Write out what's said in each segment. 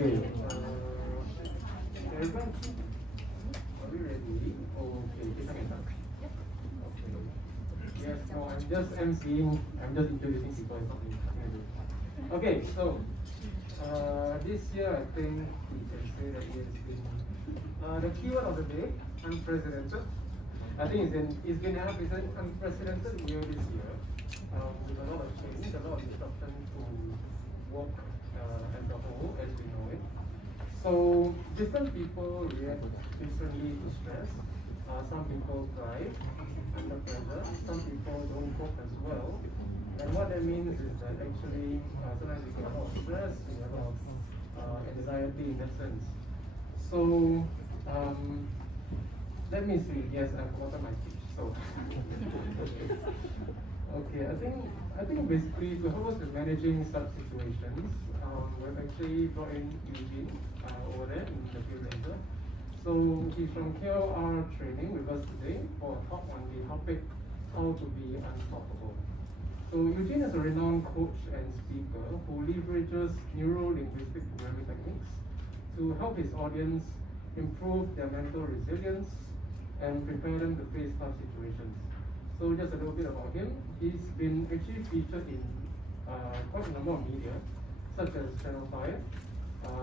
Okay. Everyone, are we ready? Okay, kita can start. Okay. Yes, no, I'm just emceeing. I'm just introducing people. It's not me. Okay, so this year I think we can say that it has been the keyword of the day, unprecedented. I think it's been an unprecedented year this year, with a lot of change, a lot of disruption to work as a whole, as we know it. So different people react differently to stress. Some people thrive under pressure. Some people don't cope as well. And what that means is that actually sometimes we get a lot of stress, we have a lot of anxiety in that sense. So let me see. Yes, I've forgotten my speech. So okay, I think basically to help us with managing such situations, we've actually brought in Eugene over there in the field later. So he's from KLR training with us today for a talk on the topic how to be unstoppable. So Eugene is a renowned coach and speaker who leverages neuro-linguistic programming techniques to help his audience improve their mental resilience and prepare them to face tough situations. So just a little bit about him. He's been actually featured in quite a number of media, such as Channel 5,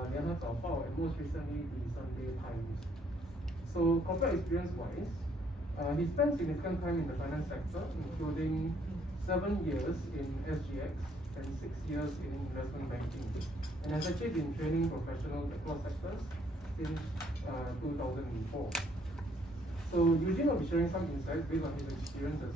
Lianhe Zaobao, and most recently the Sunday Times. So corporate experience-wise, he spent significant time in the finance sector, including 7 years in SGX and 6 years in investment banking, and has actually been training professionals across sectors since 2004. So Eugene will be sharing some insights based on his experience as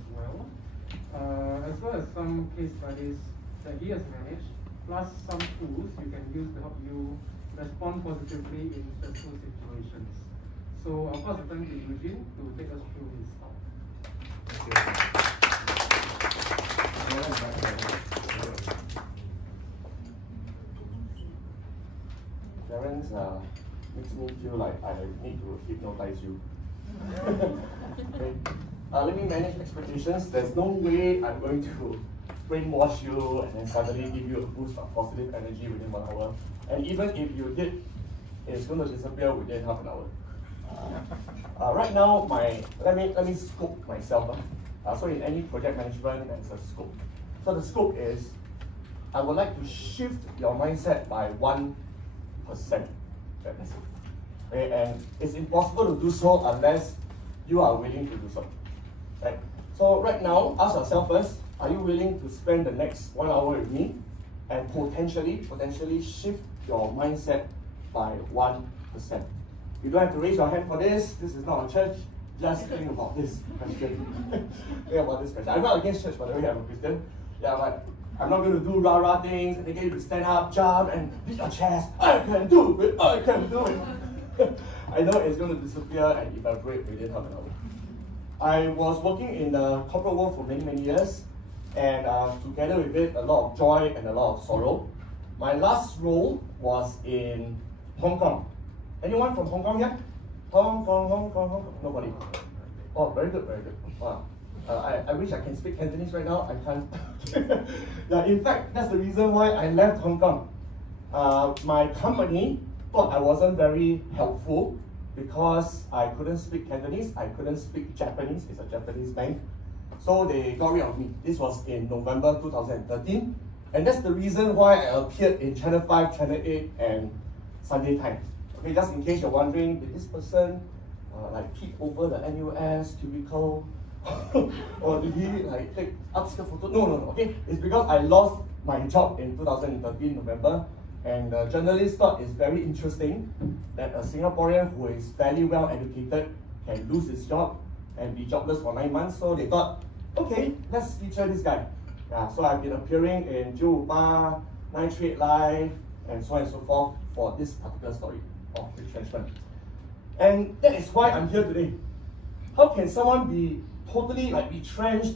well as some case studies that he has managed, plus some tools you can use to help you respond positively in stressful situations. So I'll pass the time to Eugene to take us through his talk. Terence makes me feel like I need to hypnotize you. Okay. Let me manage expectations. There's no way I'm going to brainwash you and then suddenly give you a boost of positive energy within 1 hour. And even if you did, it's going to disappear within half an hour. Right now, let me scope myself. So in any project management, there's a scope. So the scope is, I would like to shift your mindset by 1%. That's it. Okay, and it's impossible to do so unless you are willing to do so. Right? So right now, ask yourself first, are you willing to spend the next 1 hour with me and potentially shift your mindset by 1%? You don't have to raise your hand for this. This is not a church. Just think about this question. Think about this question. I'm not against church, by the way. I'm a Christian. Yeah, but I'm not going to do rah-rah things and they get you to stand up, jump, and beat your chest. I can do it. I can do it. I know it's going to disappear and evaporate within half an hour. I was working in the corporate world for many, many years, and together with it, a lot of joy and a lot of sorrow. My last role was in Hong Kong. Anyone from Hong Kong here? Hong Kong. Nobody. Oh, very good, very good. Wow. I wish I can speak Cantonese right now. I can't. Yeah, in fact, that's the reason why I left Hong Kong. My company thought I wasn't very helpful because I couldn't speak Cantonese, I couldn't speak Japanese. It's a Japanese bank. So they got rid of me. This was in November 2013. And that's the reason why I appeared in Channel 5, Channel 8, and Sunday Times. Okay, just in case you're wondering, did this person like peek over the NUS cubicle? Or did he like take upskirt photo? No. Okay, it's because I lost my job in 2013 November, and the journalist thought it's very interesting that a Singaporean who is fairly well educated can lose his job and be jobless for 9 months. So they thought, okay, let's feature this guy. Yeah, so I've been appearing in 938 Live and so on and so forth for this particular story of retrenchment. And that is why I'm here today. How can someone be totally like retrenched,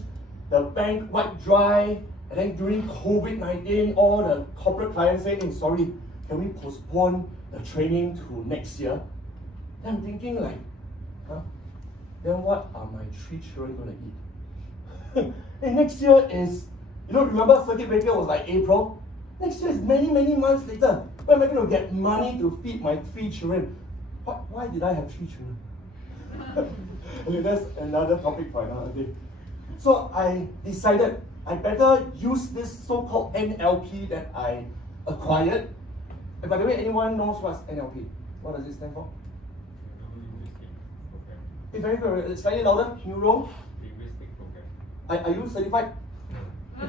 the bank wiped dry, and then during COVID-19, all the corporate clients saying, hey, sorry, can we postpone the training to next year? Then I'm thinking like, then what are my 3 children going to eat? Hey, next year is, remember circuit breaker was like April? Next year is many, many months later. Where am I going to get money to feed my 3 children? Why did I have 3 children? Okay, that's another topic for another day. So I decided I better use this so-called NLP that I acquired. And by the way, anyone knows what's NLP? What does it stand for? It's very good. Slightly louder. Neuro. Linguistic program. Are you certified?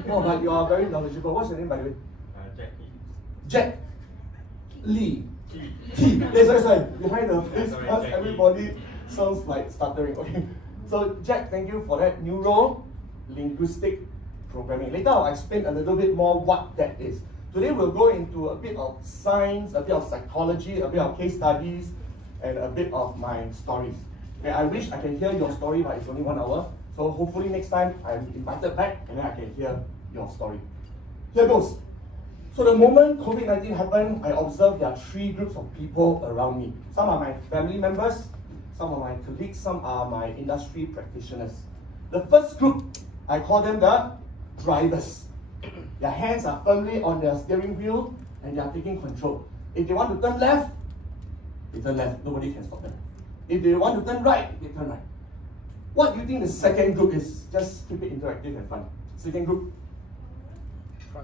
No, but you are very knowledgeable. What's your name, by the way? Jackie. Jack Lee. Key. T. Yes, sorry. Behind the face Sorry, mask, Jackie. everybody sounds like stuttering. Okay. So Jack, thank you for that neuro-linguistic programming. Later I'll explain a little bit more what that is. Today we'll go into a bit of science, a bit of psychology, a bit of case studies, and a bit of my stories. Okay, I wish I can hear your story, but it's only 1 hour. So hopefully next time I'm invited back and then I can hear your story. Here goes. So the moment COVID-19 happened, I observed there are 3 groups of people around me. Some are my family members, some are my colleagues, some are my industry practitioners. The first group, I call them the drivers. Their hands are firmly on their steering wheel and they are taking control. If they want to turn left, they turn left. Nobody can stop them. If they want to turn right, they turn right. What do you think the second group is? Just keep it interactive and fun. Second group,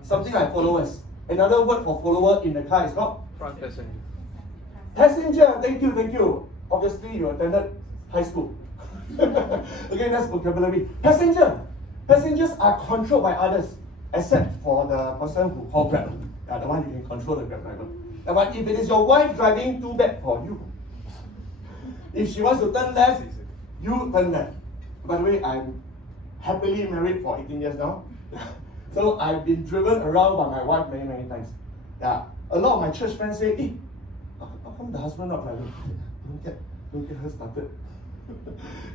something like followers. Another word for follower in the car is called Front passenger. passenger. Thank you, thank you. Obviously, you attended high school. Okay, that's vocabulary. Passenger. Passengers are controlled by others, except for the person who called Grab. The one you can control the Grab driver. But if it is your wife driving, too bad for you. If she wants to turn left, you turn left. By the way, I'm happily married for 18 years now. So I've been driven around by my wife many, many times. Yeah. A lot of my church friends say, hey, how come the husband not driving? Don't get her started.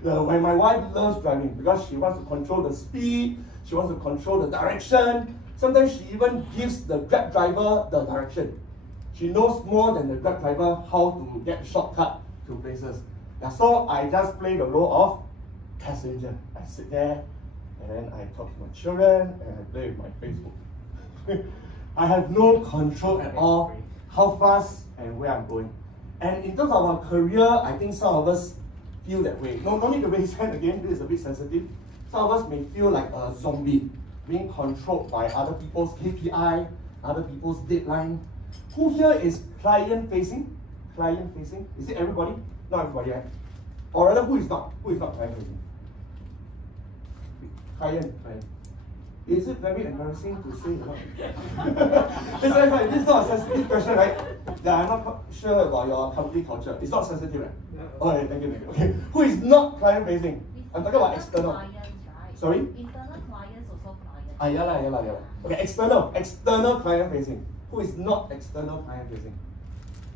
When my wife loves driving because she wants to control the speed, she wants to control the direction. Sometimes she even gives the Grab driver the direction. She knows more than the Grab driver how to get shortcut to places. Yeah, so I just play the role of passenger. I sit there and then I talk to my children and I play with my Facebook. I have no control at all how fast and where I'm going. And in terms of our career, I think some of us feel that way. No need to raise hand again, this is a bit sensitive. Some of us may feel like a zombie, being controlled by other people's KPI, other people's deadline. Who here is client facing? Client facing? Is it everybody? Not everybody, right? Or rather, who is not? Who is not client facing? Client. Is it very embarrassing to say or not? It's like, this is not a sensitive question, right? Yeah, I'm not sure about your company culture. It's not sensitive, right? No. Okay, thank you. Okay. Who is not client facing? I'm talking about external. Clients, right? Sorry? Internal clients also clients. Yeah. Okay, external client facing. Who is not external client facing?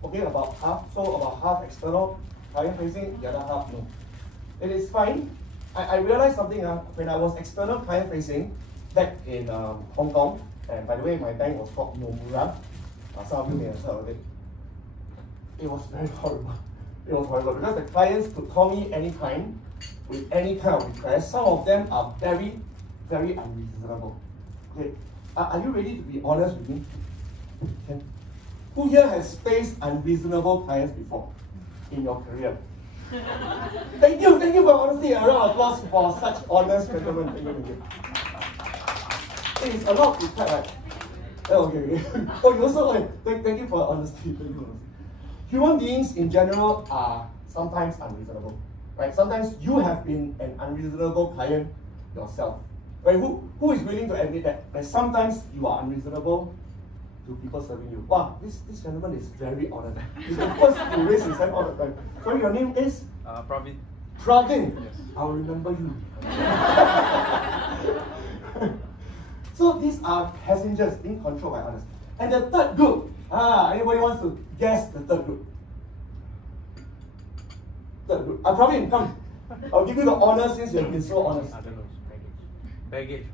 Okay, about half. So about half external client facing, the other half no. It is fine. I realized something when I was external client facing back in Hong Kong, and by the way, my bank was called Nomura. Some of you may have heard of it. It was very horrible. It was horrible because the clients could call me anytime with any kind of request. Some of them are very, very unreasonable. Okay, are you ready to be honest with me? Okay. Who here has faced unreasonable clients before in your career? Thank you for honesty. A round of applause for such honest gentlemen. Thank you. It's a lot to clap, right? Oh, okay. Oh, you also, thank you for honesty. Human beings in general are sometimes unreasonable, right? Sometimes you have been an unreasonable client yourself, right? Who is willing to admit that sometimes you are unreasonable to people serving you? Wow, this gentleman is very honest. He's the first to raise his hand all the time. Sorry, your name is? Praveen. Praveen. Yes. I'll remember you. So these are passengers being controlled by others. And the third group, anybody wants to guess the third group? Third group. Praveen, come. I'll give you the honor since you have been so honest. I don't know. Baggage.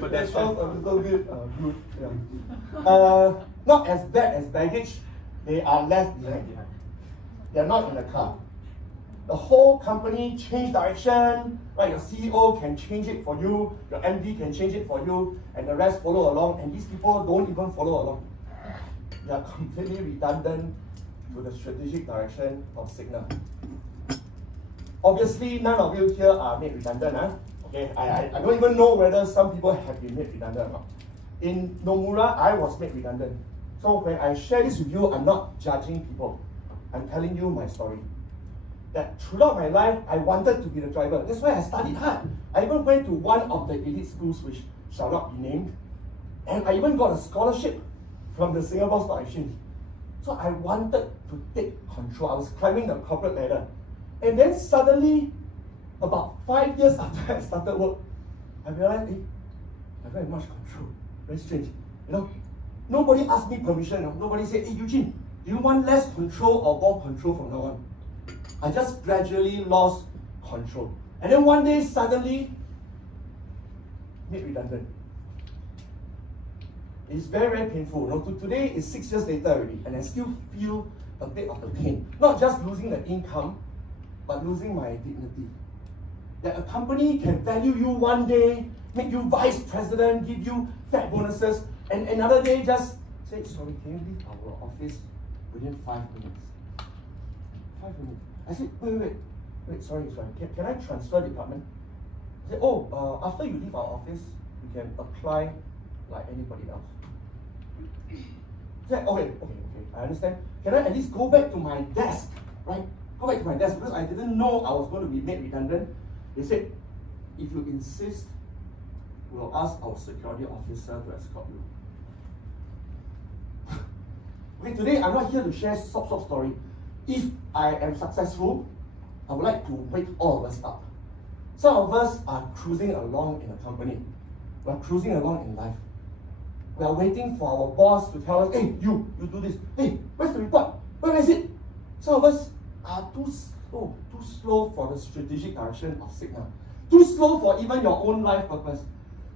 But that sounds a little bit good. Yeah. Not as bad as baggage. They are left behind. They are not in the car. the whole company change direction, right? Your CEO can change it for you, your MD can change it for you, and the rest follow along, and these people don't even follow along. They are completely redundant to the strategic direction of Signal. Obviously, none of you here are made redundant. Okay, I don't even know whether some people have been made redundant or not. In Nomura, I was made redundant. So when I share this with you, I'm not judging people. I'm telling you my story. That throughout my life, I wanted to be the driver. That's why I studied hard. I even went to one of the elite schools, which shall not be named. And I even got a scholarship from the Singapore Stock Exchange. So I wanted to take control. I was climbing the corporate ladder. And then suddenly, about 5 years after I started work, I realized, I don't have much control. Very strange. Nobody asked me permission. Nobody said, hey Eugene, do you want less control or more control from now on? I just gradually lost control. And then one day, suddenly, made redundant. It's very, very painful. Today is 6 years later already, and I still feel a bit of the pain. Not just losing the income, but losing my dignity. That a company can value you one day, make you vice president, give you fat bonuses, and another day just say, sorry, can you leave our office within 5 minutes? 5 minutes. I said, wait, sorry. Can I transfer department? I said, after you leave our office, you can apply like anybody else. I said, okay, I understand. Can I at least go back to my desk, right? Go back to my desk, because I didn't know I was going to be made redundant. They said, if you insist, we'll ask our security officer to escort you. Okay, today I'm not here to share sob story. If I am successful, I would like to wake all of us up. Some of us are cruising along in a company. We're cruising along in life. We are waiting for our boss to tell us, hey, you do this. Hey, where's the report? Where is it? Some of us are too slow for the strategic direction of Signal. Too slow for even your own life purpose.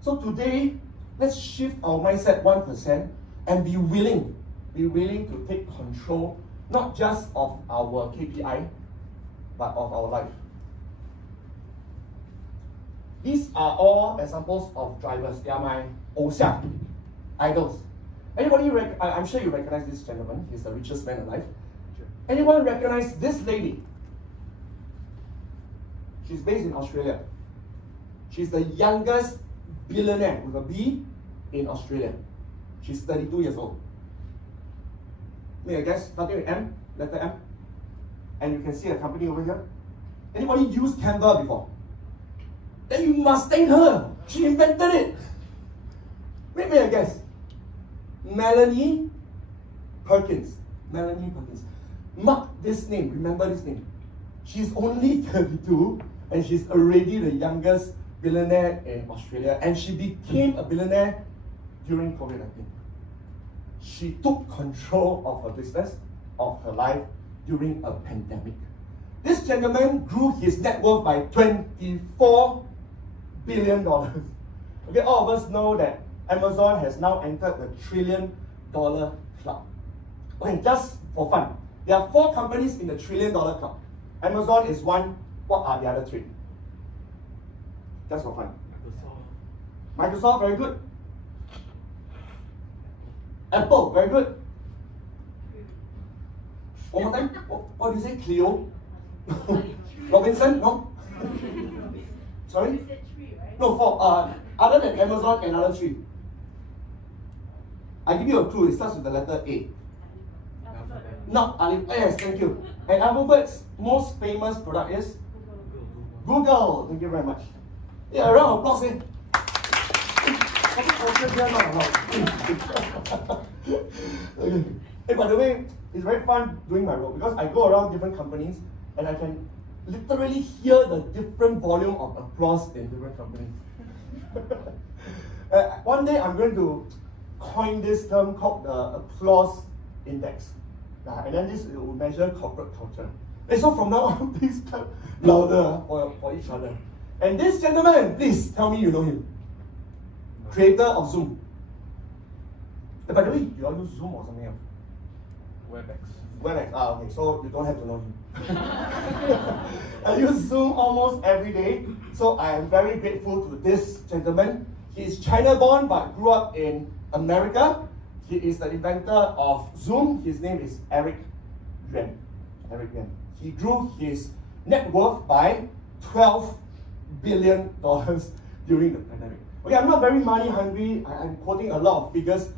So today, let's shift our mindset 1% and be willing to take control, not just of our KPI, but of our life. These are all examples of drivers. They are my 偶像, idols. Anybody, I'm sure you recognize this gentleman. He's the richest man alive. Sure. Anyone recognize this lady? She's based in Australia. She's the youngest billionaire with a B in Australia. She's 32 years old. Make a guess, starting with M, letter M. And you can see a company over here. Anybody used Canva before? Then you must thank her. She invented it. Make me a guess. Melanie Perkins. Mark this name. Remember this name. She's only 32 and she's already the youngest billionaire in Australia, and she became a billionaire during COVID-19. She took control of her business, of her life during a pandemic. This gentleman grew his net worth by $24 billion. Okay, all of us know that Amazon has now entered the $1 trillion club. Okay, just for fun, there are 4 companies in the $1 trillion club. Amazon is one. What are the other 3? Just for fun. Microsoft, very good. Apple, very good. One more time. What do you say? Clio? Robinson? No? Sorry? You said 3, right? No, 4. Other than Amazon, another 3. I give you a clue. It starts with the letter A. Not Alibaba. Yes, thank you. And Alphabet's most famous product is Google. Thank you very much. Yeah, a round of applause. Okay. Hey, by the way, it's very fun doing my role because I go around different companies and I can literally hear the different volume of applause in different companies. One day I'm going to coin this term called the applause index. And then this will measure corporate culture. And so from now on, please clap louder for each other. And this gentleman, please tell me you know him. Creator of Zoom. By the way, you all use Zoom or something else? WebEx. WebEx, okay, so you don't have to know him. I use Zoom almost every day, so I am very grateful to this gentleman. He is China-born but grew up in America. He is the inventor of Zoom. His name is Eric Yuan. Eric Yuan. He grew his net worth by $12 billion during the pandemic. Okay, I'm not very money hungry. I'm quoting a lot of figures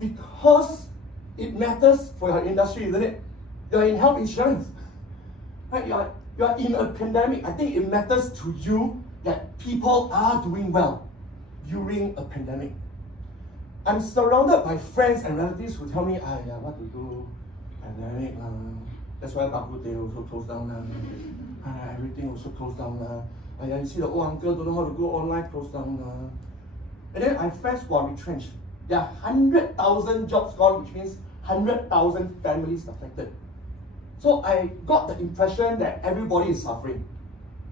because it matters for your industry, isn't it? You're in health insurance. Right? You're in a pandemic. I think it matters to you that people are doing well during a pandemic. I'm surrounded by friends and relatives who tell me, yeah, what to do, pandemic, that's why Baku Day also closed down, everything also closed down. You see the old uncle don't know how to go online, closed down. And then I have friends who are retrenched. There are 100,000 jobs gone, which means 100,000 families affected. So I got the impression that everybody is suffering.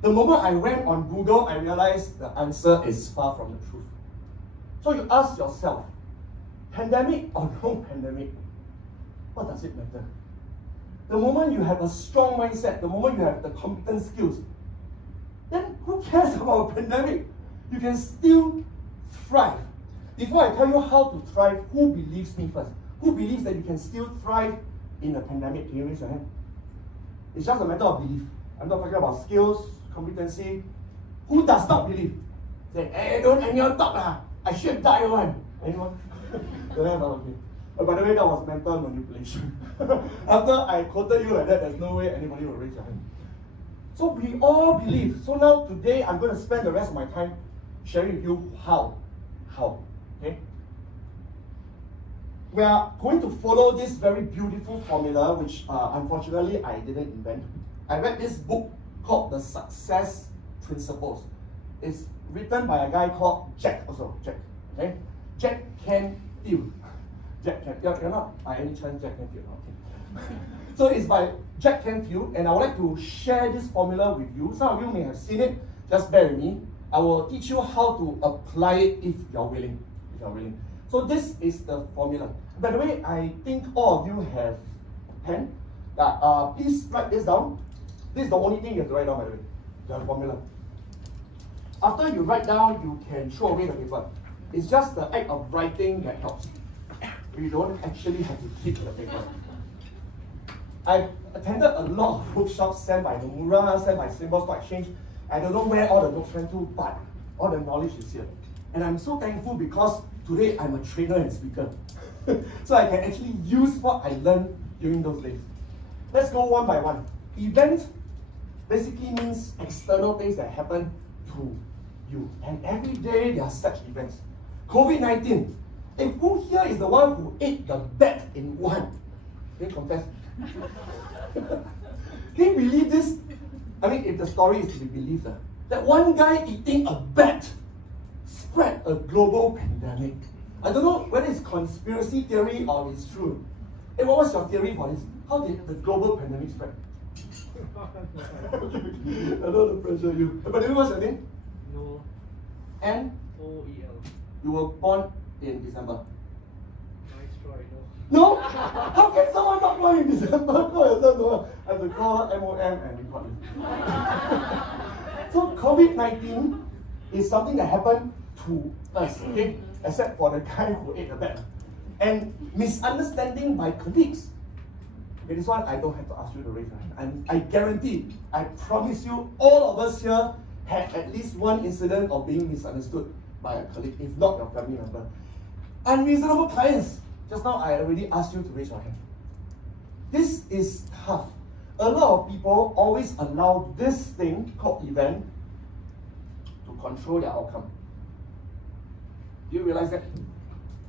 The moment I went on Google, I realized the answer is far from the truth. So you ask yourself, pandemic or no pandemic, what does it matter? The moment you have a strong mindset, the moment you have the competent skills, then who cares about a pandemic? You can still thrive. Before I tell you how to thrive, who believes me first? Who believes that you can still thrive in a pandemic? Can you raise your hand? It's just a matter of belief. I'm not talking about skills, competency. Who does not believe? Say, hey, don't anyone talk lah. I should die one. Anyone? Don't have okay. By the way, that was mental manipulation. After I quoted you like that, there's no way anybody will raise their hand. So we all believe. So now today, I'm going to spend the rest of my time sharing with you how. Okay? We are going to follow this very beautiful formula, which unfortunately I didn't invent. I read this book called The Success Principles. It's written by a guy called Jack. Okay? Jack Canfield. You're not by any chance Jack Canfield. Okay. So it's by Jack Canfield, and I would like to share this formula with you. Some of you may have seen it. Just bear with me. I will teach you how to apply it if you're willing. So this is the formula. By the way, I think all of you have pen. Please write this down. This is the only thing you have to write down, by the way. The formula. After you write down, you can throw away the paper. It's just the act of writing that helps. You don't actually have to keep the paper. I've attended a lot of workshops sent by Nomura, sent by Singapore Stock Exchange. I don't know where all the notes went to, but all the knowledge is here. And I'm so thankful because today I'm a trainer and speaker. So I can actually use what I learned during those days. Let's go one by one. Event basically means external things that happen to you. And every day there are such events. COVID-19. And who here is the one who ate the bat in Wuhan? Can you confess? Can you believe this? I mean, if the story is to be believed, that one guy eating a bat spread a global pandemic. I don't know whether it's conspiracy theory or it's true. And what was your theory for this? How did the global pandemic spread? I don't know the pressure you. But what's your name? No. And? OEL. You were born in December. Nice try, No? no. How can someone not born in December? Call yourself no. I have to call MOM and report you. So COVID-19 is something that happened to us, okay? Except for the guy who ate the bat. And misunderstanding by colleagues. Okay, this one I don't have to ask you to raise your hand. And I guarantee, I promise you, all of us here had at least one incident of being misunderstood by a colleague, if not your family member. Unreasonable clients. Just now I already asked you to raise your hand. This is tough. A lot of people always allow this thing called event to control their outcome. Do you realize that?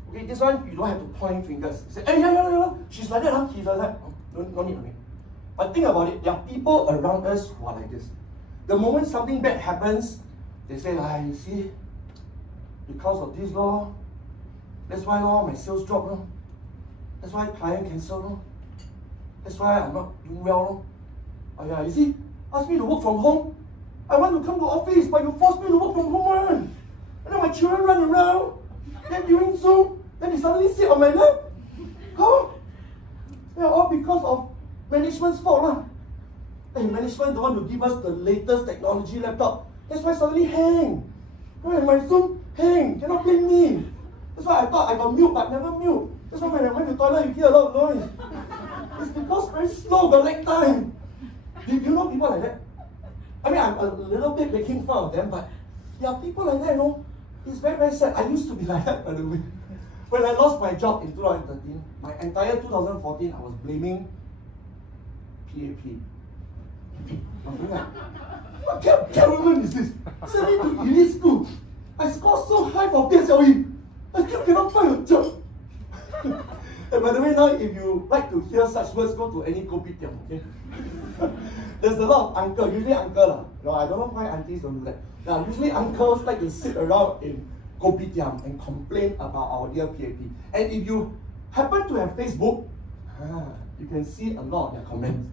Okay, this one you don't have to point fingers. Say, hey, yeah, she's like that, he's like that. No need. But think about it, there are people around us who are like this. The moment something bad happens, they say, you see, because of this law, that's why my sales drop. That's why client cancel. That's why I'm not doing well. You see, ask me to work from home. I want to come to office, but you force me to work from home. And then my children run around. Then during Zoom, then they suddenly sit on my lap. How? They are all because of management's fault lah. Hey, management don't want to give us the latest technology laptop. That's why suddenly hang. Right, my Zoom hang. Cannot blame me. That's why I thought I got mute but never mute. That's why when I went to the toilet you hear a lot of noise. It's because very slow, got lag time. Do you know people like that? I mean, I'm a little bit making fun of them, but there are people like that, you know. It's very, very sad. I used to be like that, by the way. When I lost my job in 2013, my entire 2014, I was blaming PAP. What kind of government is this? Send me to elite school. I scored so high for PSLE. I still cannot find a job. And by the way, now if you like to hear such words, go to any kopitiam, okay? There's a lot of uncle, usually uncle lah. No, I don't know why aunties don't do that. Now, usually uncles like to sit around in kopitiam and complain about our dear PAP. And if you happen to have Facebook, you can see a lot of their comments.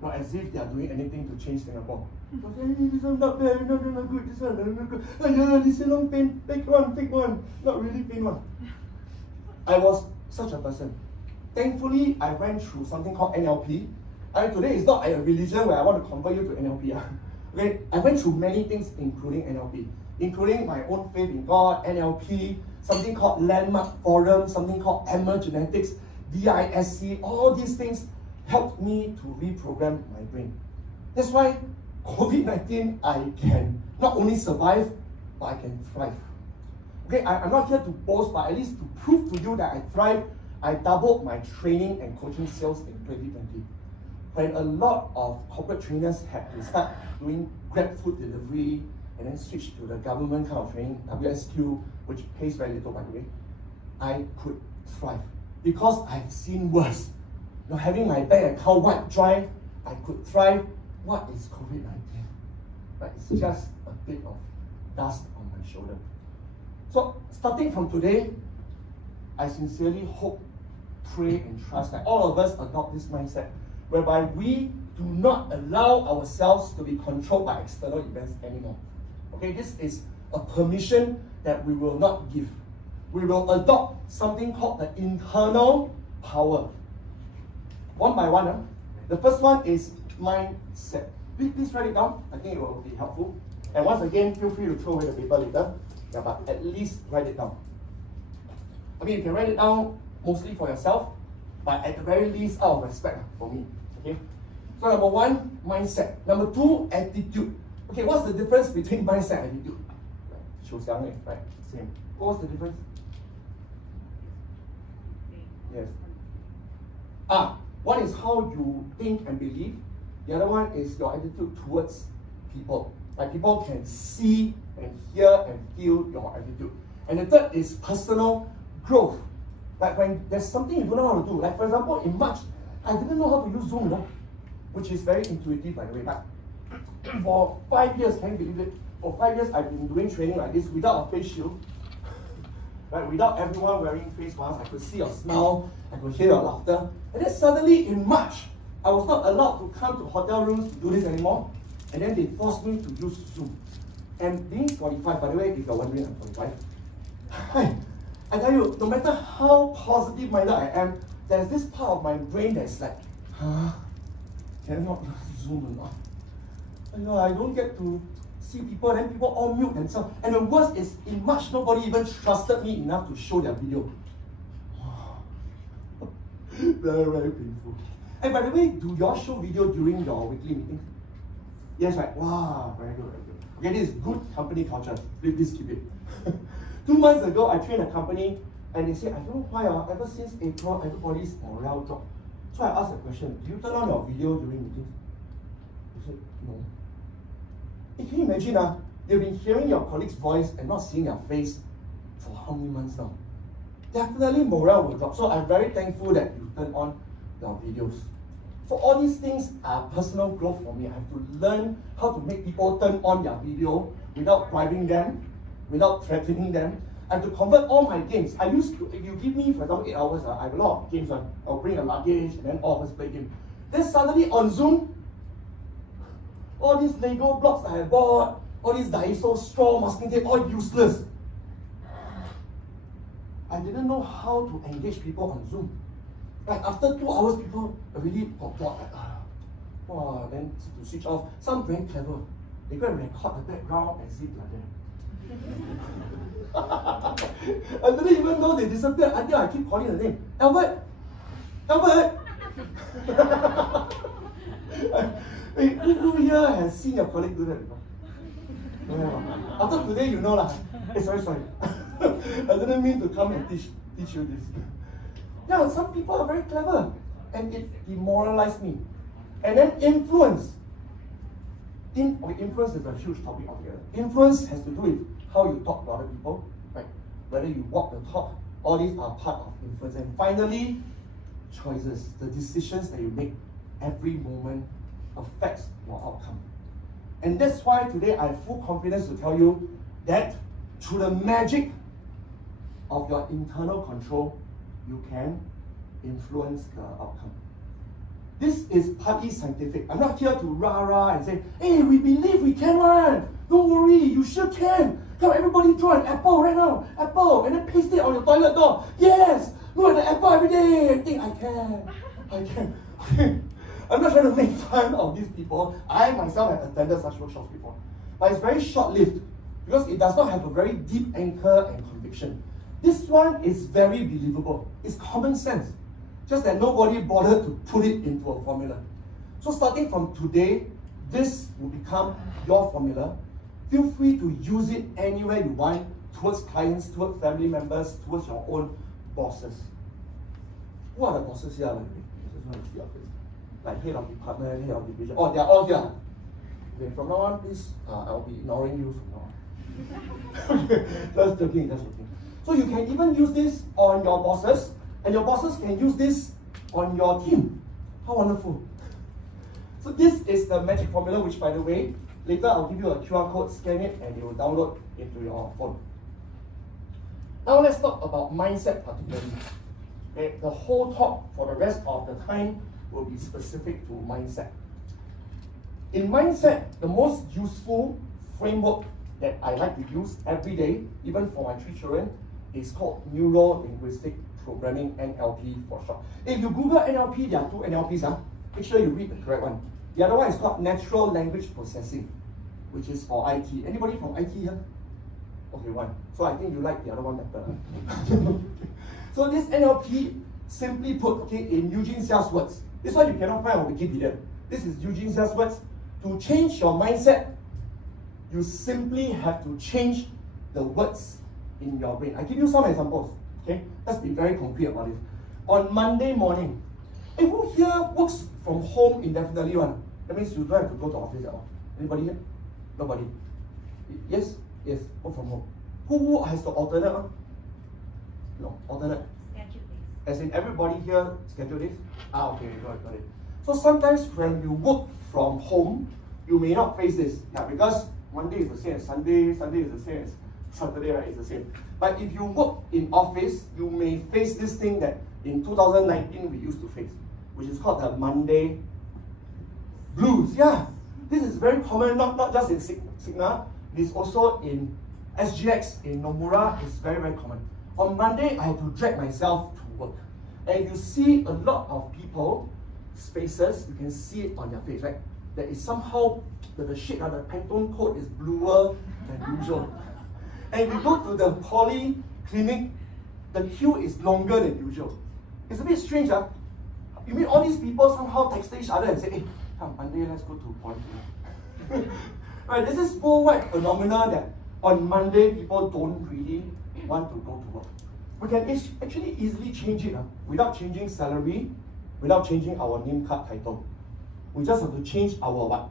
Not as if they are doing anything to change Singapore. Hey, this one not bad, not good, this one not good. Yeah, this one pain, fake one, not really pain one. I was such a person. Thankfully, I went through something called NLP. Today is not a religion where I want to convert you to NLP. Okay, I went through many things, including NLP, including my own faith in God, NLP, something called Landmark Forum, something called Genetics, DISC. All these things helped me to reprogram my brain. That's why COVID-19, I can not only survive, but I can thrive. Okay, I'm not here to boast, but at least to prove to you that I thrive, I doubled my training and coaching sales in 2020. When a lot of corporate trainers had to start doing Grab food delivery and then switch to the government kind of training, WSQ, which pays very little by the way, I could thrive because I've seen worse. You know, having my bank account wiped dry, I could thrive. What is COVID-19? Right, it's just a bit of dust on my shoulder. So starting from today, I sincerely hope, pray and trust that all of us adopt this mindset whereby we do not allow ourselves to be controlled by external events anymore. Okay, this is a permission that we will not give. We will adopt something called the internal power. One by one. The first one is mindset. Please write it down. I think it will be helpful. And once again, feel free to throw away the paper later. Yeah, but at least write it down. I mean, you can write it down mostly for yourself, but at the very least, out of respect for me. Okay. So number one, mindset. Number two, attitude. Okay, what's the difference between mindset and attitude? Right, same. What's the difference? Yes. One is how you think and believe. The other one is your attitude towards people. Like people can see and hear and feel your attitude. And the third is personal growth. Like when there's something you don't know how to do. Like for example, in March, I didn't know how to use Zoom, which is very intuitive by the way. But for 5 years, can you believe it? For 5 years, I've been doing training like this without a face shield. Right, without everyone wearing face masks, I could see your smile, I could hear your laughter. And then suddenly in March, I was not allowed to come to hotel rooms to do this anymore. And then they forced me to use Zoom. And being 45, by the way, if you're wondering, I'm 45. I tell you, no matter how positive minded I am, there's this part of my brain that's like, cannot use Zoom or not. I don't get to see people, then people all mute themselves. And the worst is, in March, nobody even trusted me enough to show their video. Very, very painful. And by the way, do y'all show video during your weekly meetings? Yes, right. Wow, very good, very good. Okay, this is good company culture. Please keep it. 2 months ago, I trained a company, and they said, I don't know why, ever since April, everybody's morale dropped. So I asked a question, do you turn on your video during meetings? They said, no. Hey, can you imagine, you've been hearing your colleague's voice and not seeing their face for how many months now? Definitely morale will drop. So I'm very thankful that you turn on your videos. So all these things are personal growth for me. I have to learn how to make people turn on their video without bribing them, without threatening them. I have to convert all my games. I used to, if you give me, for example, 8 hours, I have a lot of games. I'll bring a luggage and then all of us play games. Then suddenly on Zoom, all these Lego blocks I bought, all these Daiso straw masking tape, all useless. I didn't know how to engage people on Zoom. Right, after 2 hours, people already got bored. Then to switch off. Some very clever. They go and record the background and sit like that. I didn't even know they disappeared until I keep calling the name. Albert! Albert! Hey, who here has seen your colleague do that before? Yeah. After today, you know lah. Hey, sorry. I didn't mean to come and teach you this. Yeah, some people are very clever, and it demoralized me. And then influence. Influence is a huge topic altogether. Influence has to do with how you talk to other people, right? Whether you walk the talk, all these are part of influence. And finally, choices. The decisions that you make every moment affects your outcome. And that's why today I have full confidence to tell you that through the magic of your internal control, you can influence the outcome. This is partly scientific. I'm not here to rah-rah and say, hey, we believe we can one. Don't worry, you sure can. Come, everybody draw an apple right now. Apple, and then paste it on your toilet door. Yes, look at the apple every day. I think I can. I'm not trying to make fun of these people. I myself have attended such workshops before. But it's very short-lived because it does not have a very deep anchor and conviction. This one is very believable. It's common sense. Just that nobody bothered to put it into a formula. So starting from today, this will become your formula. Feel free to use it anywhere you want, towards clients, towards family members, towards your own bosses. Who are the bosses here? I just want to see your face. Like head of department, head of division. Oh, they're all here. Okay, from now on, please, I'll be ignoring you from now on. Okay, just joking. So you can even use this on your bosses, and your bosses can use this on your team. How wonderful. So this is the magic formula, which, by the way, later I'll give you a QR code, scan it, and it will download into your phone. Now let's talk about mindset particularly. Okay, the whole talk for the rest of the time will be specific to mindset. In mindset, the most useful framework that I like to use every day, even for my 3 children, is called Neuro-Linguistic Programming, NLP for short. If you Google NLP, there are 2 NLPs. Make sure you read the correct one. The other one is called Natural Language Processing, which is for IT. Anybody from IT here? Okay, one. So I think you like the other one better. So this NLP, simply put, okay, in Eugene Xia's words, this one you cannot find on Wikipedia. This is Eugene Xia's words. To change your mindset, you simply have to change the words in your brain. I give you some examples. Okay, let's be very concrete about it. On Monday morning, who here works from home indefinitely one? That means you don't have to go to office at all. Anybody here? Nobody. Yes, work from home. Who has to alternate one? No, alternate. Schedule days. As in everybody here schedule this? Okay, got it. So sometimes when you work from home, you may not face this. Yeah, because Monday is the same as Sunday, Sunday is the same as Saturday, right? It's the same. But if you work in office, you may face this thing that in 2019 we used to face, which is called the Monday blues. Yeah, this is very common, not just in Cigna, it is also in SGX, in Nomura, it's very, very common. On Monday, I have to drag myself to work. And you see a lot of people, faces, you can see it on their face, right? That is somehow, the shade of the Pantone coat is bluer than usual. And if you go to the polyclinic, the queue is longer than usual. It's a bit strange, huh? You mean all these people somehow text each other and say, hey, come Monday, let's go to polyclinic. Right, this is worldwide phenomena that on Monday people don't really want to go to work. We can actually easily change it without changing salary, without changing our name card title. We just have to change our what?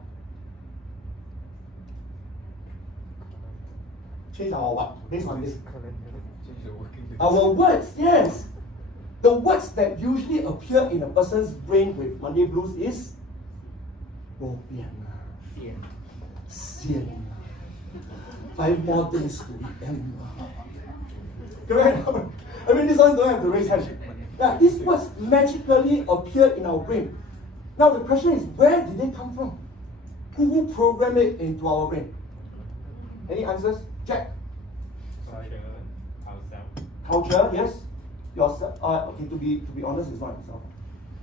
Change our what? Based on this. Our words, yes. The words that usually appear in a person's brain with Monday blues is bo bian, sian, 5 more days to the end. Correct? I mean, this one don't have to raise hand. Yeah, these words magically appear in our brain. Now the question is, where did they come from? Who programmed it into our brain? Any answers? Jack? Culture, ourselves. Culture, yes. yourself. Okay, to be honest, it's not yourself.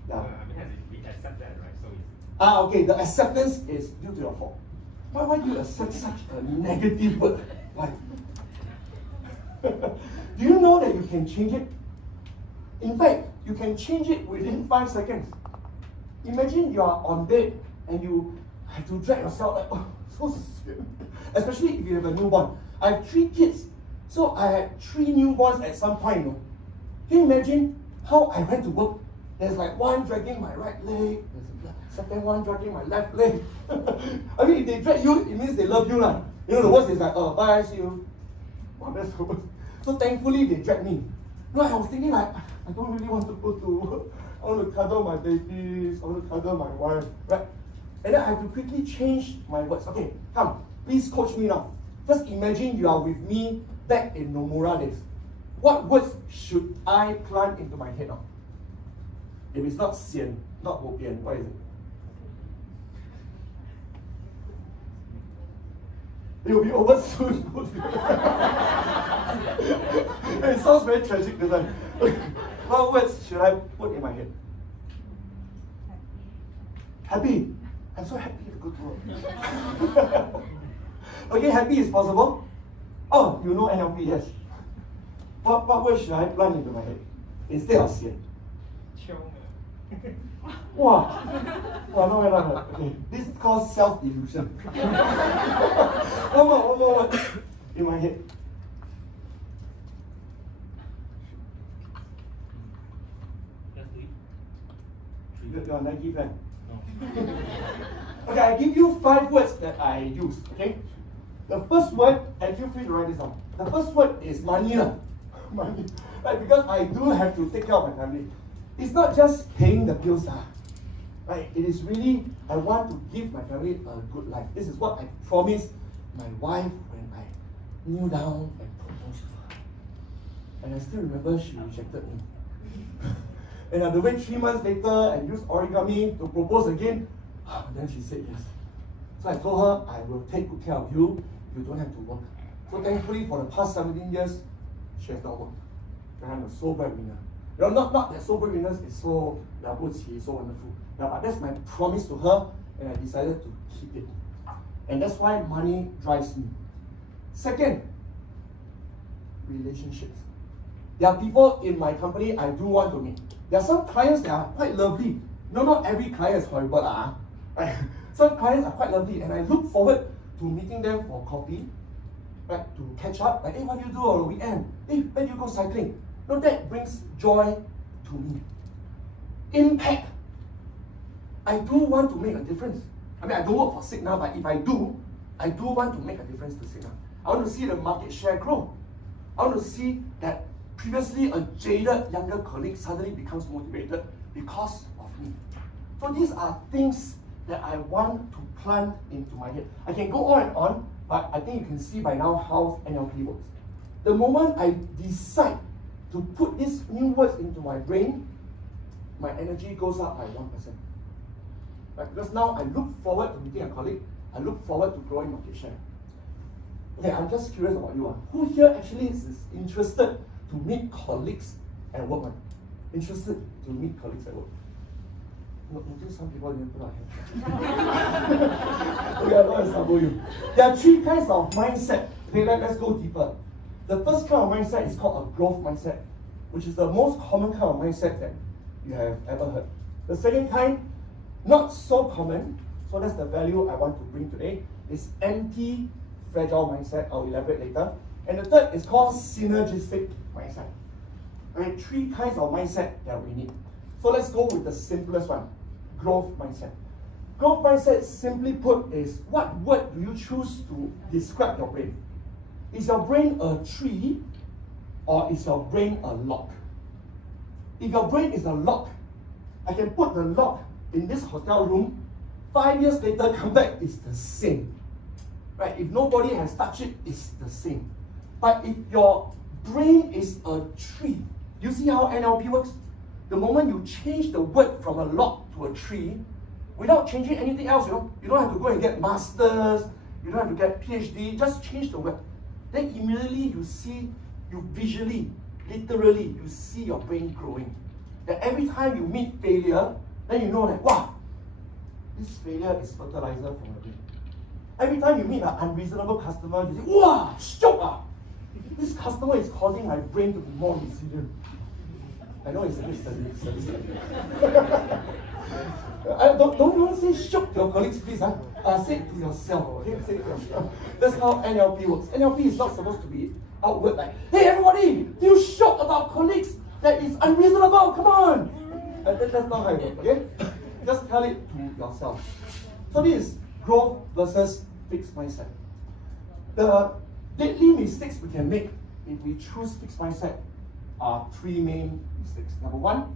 Yeah. We accept that, right? So it's Okay, the acceptance is due to your fault. Why do you accept such a negative word? Why? Do you know that you can change it? In fact, you can change it within 5 seconds. Imagine you are on bed and you have to drag yourself like, oh, so sian. Especially if you have a newborn. I have 3 kids, so I had 3 newborns at some point. You know? Can you imagine how I went to work? There's like one dragging my right leg, there's a second one dragging my left leg. I mean, if they drag you, it means they love you. Like. You know, the worst is like, oh, bye, see you. Wow, that's the worst. So thankfully, they dragged me. No, I was thinking like, I don't really want to go to work. I want to cuddle my babies, I want to cuddle my wife, right? And then I have to quickly change my words. Okay, come, please coach me now. Just imagine you are with me back in Nomura days. What words should I plant into my head now? If it's not sian, not bopian, what is it? It will be over soon. It sounds very tragic, doesn't it? What words should I put in my head? Happy. I'm so happy to go to work. Okay, happy is possible. Oh, you know NLP, yes. What word should I plant into my head instead of sian? Wow. No. Okay. This is called self-delusion. One more word in my head. Your Nike fan. no. Okay, I give you 5 words that I use. Okay. The first word, and feel free to write this down. The first word is money. Money. Right, because I do have to take care of my family. It's not just paying the bills. Right? It is really, I want to give my family a good life. This is what I promised my wife when I kneel down and proposed to her. And I still remember she rejected me. And I had to wait 3 months later and use origami to propose again. Then she said yes. So I told her, I will take good care of you. You don't have to work. So thankfully, for the past 17 years, she has not worked. And I'm a sole breadwinner. You know, not that sole breadwinners is so so wonderful. Yeah, but that's my promise to her, and I decided to keep it. And that's why money drives me. Second, relationships. There are people in my company I do want to meet. There are some clients that are quite lovely. No, not every client is horrible. Right? Some clients are quite lovely, and I look forward to meeting them for coffee, right? To catch up. Like, hey, what do you do on the weekend? Hey, where do you go cycling? No, that brings joy to me. Impact. I do want to make a difference. I mean, I don't work for Cigna, but if I do want to make a difference to Cigna. I want to see the market share grow. I want to see that previously a jaded younger colleague suddenly becomes motivated because of me. So these are things that I want to plant into my head. I can go on and on, but I think you can see by now how NLP works. The moment I decide to put these new words into my brain, my energy goes up by 1%. Right? Because now I look forward to meeting a colleague, I look forward to growing market share. Okay, I'm just curious about you. Who here actually is interested to meet colleagues at work? Interested to meet colleagues at work? Notice some people didn't put out hands. Okay, I'm not going to trouble you. There are 3 kinds of mindset. Okay, let's go deeper. The first kind of mindset is called a growth mindset, which is the most common kind of mindset that you have ever heard. The second kind, not so common, so that's the value I want to bring today, is anti-fragile mindset. I'll elaborate later. And the third is called synergistic mindset. Right, 3 kinds of mindset that we need. So let's go with the simplest one, growth mindset. Growth mindset, simply put, is what word do you choose to describe your brain? Is your brain a tree or is your brain a lock? If your brain is a lock, I can put the lock in this hotel room, 5 years later come back, it's the same. Right? If nobody has touched it, it's the same. But if your brain is a tree, you see how NLP works? The moment you change the word from a lock to a tree, without changing anything else, you don't have to go and get masters, you don't have to get PhD, just change the word. Then immediately you visually literally, you see your brain growing. That every time you meet failure, then you know that, wow, this failure is fertilizer for my brain. Every time you meet an unreasonable customer, you say, wow, shock ah! This customer is causing my brain to be more resilient. I know it's a bit sadistic. Don't say shock to your colleagues, please. Say it to yourself. Okay? Say it to yourself. That's how NLP works. NLP is not supposed to be outward like, hey everybody, feel shocked about colleagues. That is unreasonable. Come on. That's not how it works. Okay? Just tell it to yourself. So this is growth versus fixed mindset. The deadly mistakes we can make if we choose fixed mindset are three main mistakes. Number one,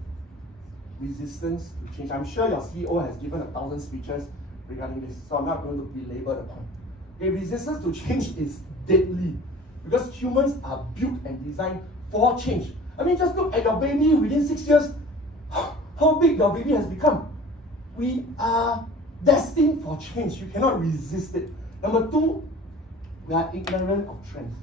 resistance to change. I'm sure your CEO has given 1,000 speeches regarding this, so I'm not going to belabor the point. Okay, resistance to change is deadly because humans are built and designed for change. I mean, just look at your baby within 6 years, how big your baby has become. We are destined for change. You cannot resist it. Number two, we are ignorant of trends.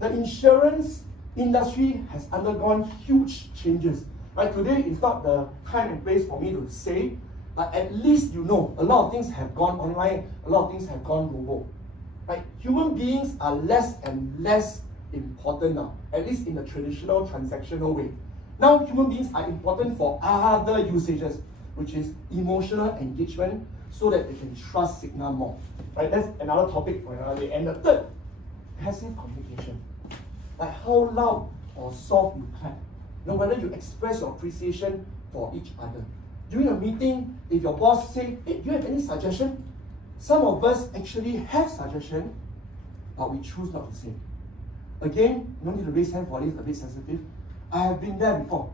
The insurance industry has undergone huge changes. Right, today is not the time and place for me to say, but at least you know a lot of things have gone online, a lot of things have gone global. Right? Human beings are less and less important now, at least in the traditional transactional way. Now human beings are important for other usages, which is emotional engagement, so that they can trust signal more. Right? That's another topic for another day. And the third, passive communication. Like how loud or soft you clap. You know, whether you express your appreciation for each other. During a meeting, if your boss say, hey, do you have any suggestion? Some of us actually have suggestion, but we choose not to say. Again, no need to raise hand for this, a bit sensitive. I have been there before.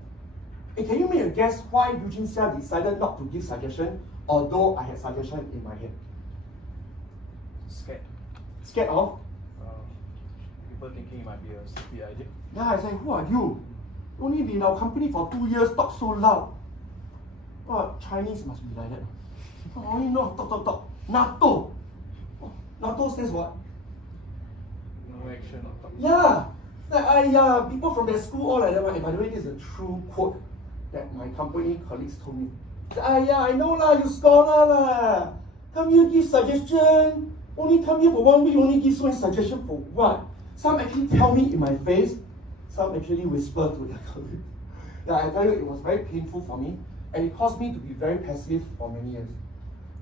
Hey, can you make a guess why Eugene Xia decided not to give suggestion, although I had suggestion in my head? Scared. Scared of? People thinking it might be a stupid idea. Yeah, I said, who are you? Only been in our company for 2 years, talk so loud. Oh, Chinese must be like that. Only know talk. NATO. NATO says what? No action or talk. Yeah. Like, people from their school all like that. By the way, this is a true quote that my company colleagues told me. I know lah, you scholar lah. Come here give suggestion. Only come here for 1 week, only give one suggestion for what? Some actually tell me in my face, some actually whisper to their colleagues. Yeah, I tell you, it was very painful for me, and it caused me to be very passive for many years.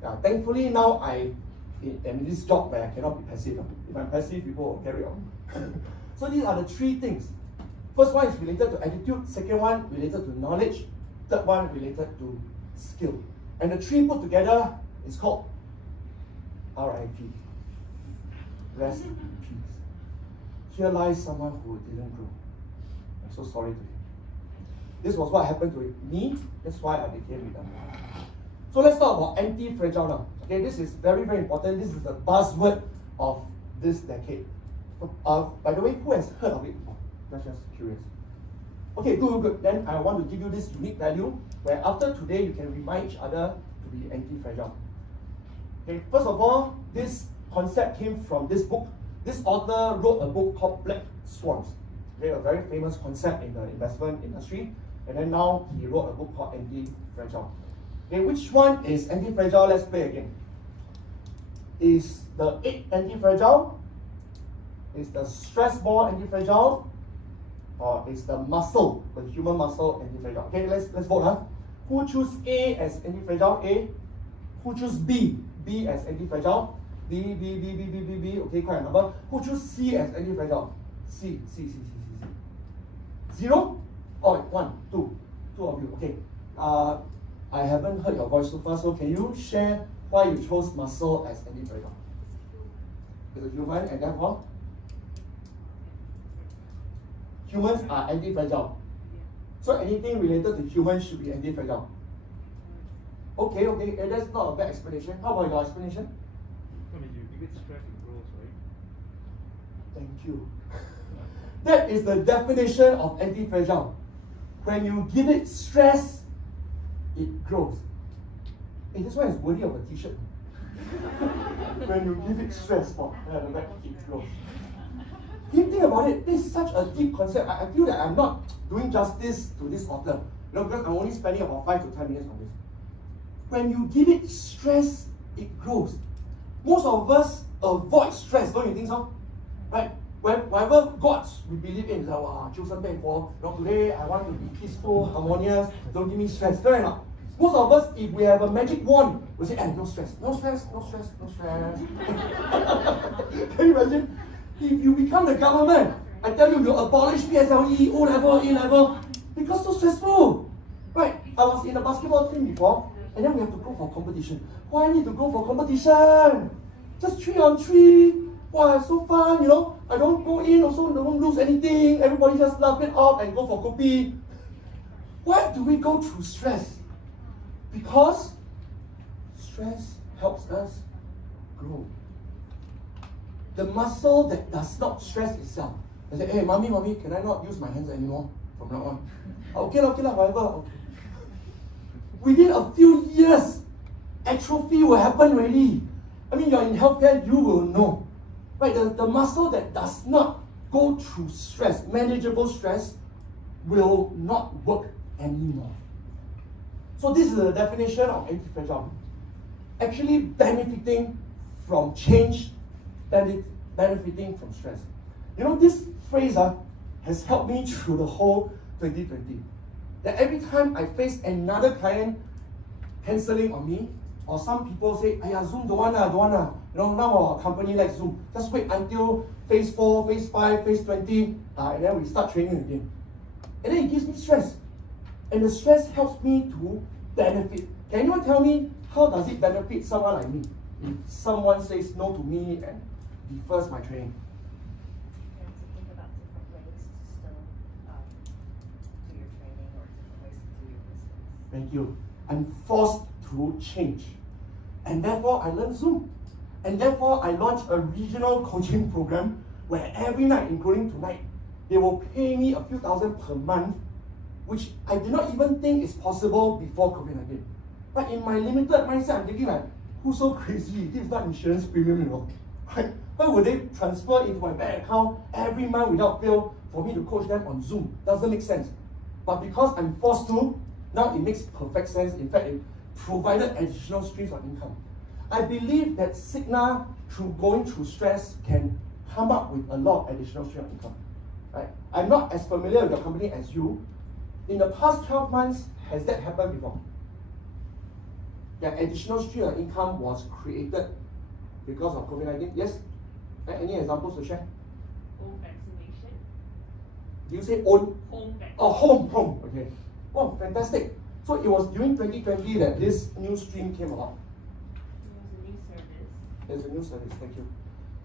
Yeah, thankfully now I am in this job where I cannot be passive. If I'm passive, people will carry on. So these are the three things. First one is related to attitude, second one related to knowledge, third one related to skill. And the three put together is called RIP. Rest in peace. Here lies someone who didn't grow. I'm so sorry to him. This was what happened to me. That's why I became redundant. So let's talk about anti-fragile now. Okay, this is very, very important. This is the buzzword of this decade. By the way, who has heard of it before? Just curious. Okay, good. Then I want to give you this unique value where after today you can remind each other to be anti-fragile. Okay, first of all, this concept came from this book. This author wrote a book called Black Swans. Okay, a very famous concept in the investment industry. And then now he wrote a book called Antifragile. Okay, which one is anti-fragile? Let's play again. Is the egg anti-fragile? Is the stress ball anti-fragile? Or is the muscle, the human muscle, anti-fragile? Okay, let's vote. Huh? Who choose A as anti-fragile? A. Who choose B? B as anti-fragile? B. Okay, quite a number. Who choose C as anti-fragile? C. 0? Oh, 1, 2. 2 of you. Okay. I haven't heard your voice so far, so can you share why you chose muscle as anti-fragile? It's a human, and therefore humans are anti-fragile. So anything related to humans should be anti-fragile. Okay, that's not a bad explanation. How about your explanation? I mean, you give it stress, it grows, right? Thank you. That is the definition of anti-fragile. When you give it stress, it grows. Hey, this one is worthy of a t-shirt. When you give it stress, the back, it grows. Think about it. This is such a deep concept. I feel that I'm not doing justice to this author. Because I'm only spending about 5 to 10 minutes on this. When you give it stress, it grows. Most of us avoid stress, don't you think so? Right? Whatever gods we believe in, like, wow, today I want to be peaceful, harmonious, don't give me stress. Fair enough. Most of us, if we have a magic wand, we say, no stress, no stress, no stress, no stress. Can you imagine? If you become the government, I tell you, you abolish PSLE, O level, A level, because so stressful. Right? I was in a basketball team before, and then we have to go for competition. Why I need to go for competition? Just 3-on-3. Wow, so fun, you know. I don't go in, also don't lose anything. Everybody just laugh it off and go for kopi. Why do we go through stress? Because stress helps us grow. The muscle that does not stress itself. I say, hey, mommy, can I not use my hands anymore from now on? Okay, whatever. Okay. Within a few years, atrophy will happen already. I mean, you're in healthcare, you will know. Right, the muscle that does not go through stress, manageable stress, will not work anymore. So this is the definition of antifragile. Actually benefiting from change, benefiting from stress. You know, this phrase has helped me through the whole 2020. That every time I face another client cancelling on me, or some people say, Zoom don't wanna. You know, now our company likes Zoom. Just wait until phase 4, phase 5, phase 20, and then we start training again. And then it gives me stress. And the stress helps me to benefit. Can anyone tell me how does it benefit someone like me? If someone says no to me and defers my training. You have to think about different ways to still do your training or different ways to do your business. Thank you. I'm forced to change. And therefore, I learn Zoom. And therefore, I launched a regional coaching program where every night, including tonight, they will pay me a few thousand per month, which I did not even think is possible before COVID-19. But in my limited mindset, I'm thinking like, who's so crazy? This is not insurance premium, you know. Right? Why would they transfer into my bank account every month without fail for me to coach them on Zoom? Doesn't make sense. But because I'm forced to, now it makes perfect sense. In fact, it provided additional streams of income. I believe that Cigna, through going through stress, can come up with a lot of additional streams of income. Right? I'm not as familiar with your company as you. In the past 12 months, has that happened before? That additional stream of income was created because of COVID-19? Yes? Any examples to share? Home vaccination. Do you say own? Home vaccination. Oh, home. Okay. Oh, fantastic. So it was during 2020 that this new stream came about. It was a new service. There's a new service, thank you.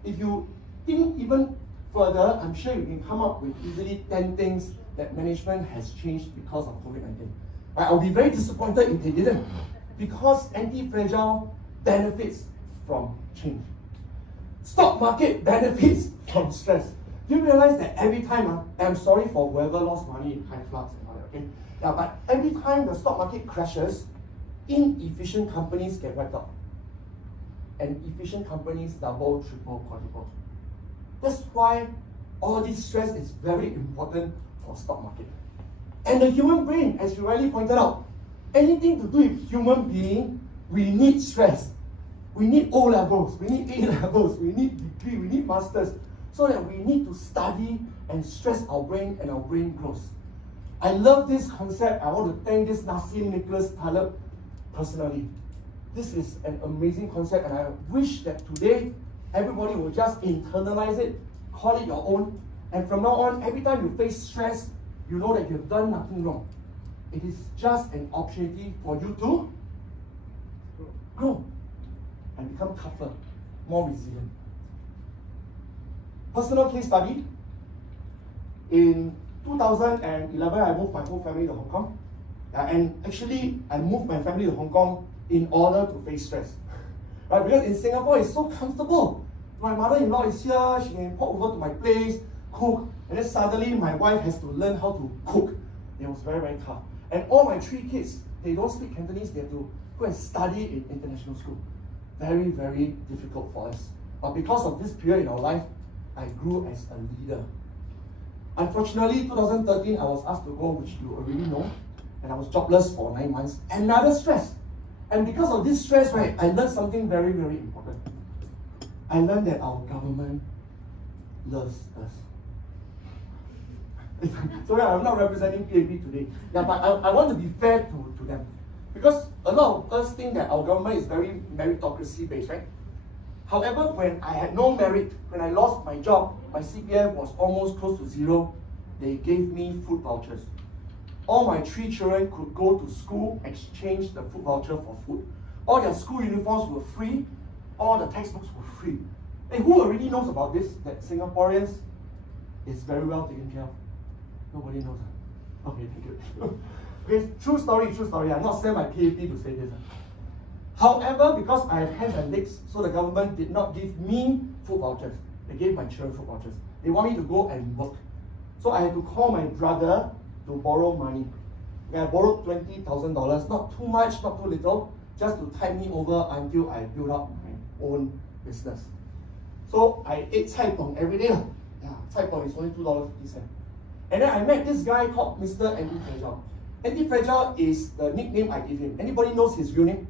If you think even further, I'm sure you can come up with easily 10 things that management has changed because of COVID-19. I'll be very disappointed if they didn't, because anti-fragile benefits from change. Stock market benefits from stress. You realize that every time, I'm sorry for whoever lost money in high flux and all that, okay? Yeah, but every time the stock market crashes, inefficient companies get wiped out. And efficient companies double, triple, quadruple. That's why all this stress is very important for stock market. And the human brain, as you rightly pointed out, anything to do with human being, we need stress. We need O levels, we need A levels, we need degree, we need masters, so that we need to study and stress our brain, and our brain grows. I love this concept. I want to thank this Nassim Nicholas Taleb personally. This is an amazing concept, and I wish that today everybody will just internalize it, call it your own, and from now on, every time you face stress, you know that you've done nothing wrong. It is just an opportunity for you to grow and become tougher, more resilient. Personal case study. In 2011, I moved my whole family to Hong Kong. And actually, I moved my family to Hong Kong in order to face stress. Right? Because in Singapore, it's so comfortable. My mother-in-law is here, she can pop over to my place, cook, and then suddenly my wife has to learn how to cook. It was very, very tough. And all my 3 kids, they don't speak Cantonese, they have to go and study in international school. Very, very difficult for us. But because of this period in our life, I grew as a leader. Unfortunately, 2013, I was asked to go, which you already know, and I was jobless for 9 months. Another stress. And because of this stress, right, I learned something very, very important. I learned that our government loves us. Sorry, I'm not representing PAP today. Yeah, but I want to be fair to them. Because a lot of us think that our government is very meritocracy based, right? However, when I had no merit, when I lost my job, my CPF was almost close to zero, they gave me food vouchers. All my 3 children could go to school, exchange the food voucher for food. All their school uniforms were free, all the textbooks were free. And who already knows about this? That Singaporeans is very well taken care of. Nobody knows. Okay, thank you. Okay, true story. I'm not sent my PAP to say this. However, because I have hands and legs, so the government did not give me food vouchers. They gave my children food vouchers. They want me to go and work. So I had to call my brother to borrow money. Okay, I borrowed $20,000, not too much, not too little, just to tide me over until I build up my own business. So I ate cai pong every day. Yeah, cai pong is only $2.50. And then I met this guy called Mr. Antifragile. Antifragile is the nickname I gave him. Anybody knows his real name?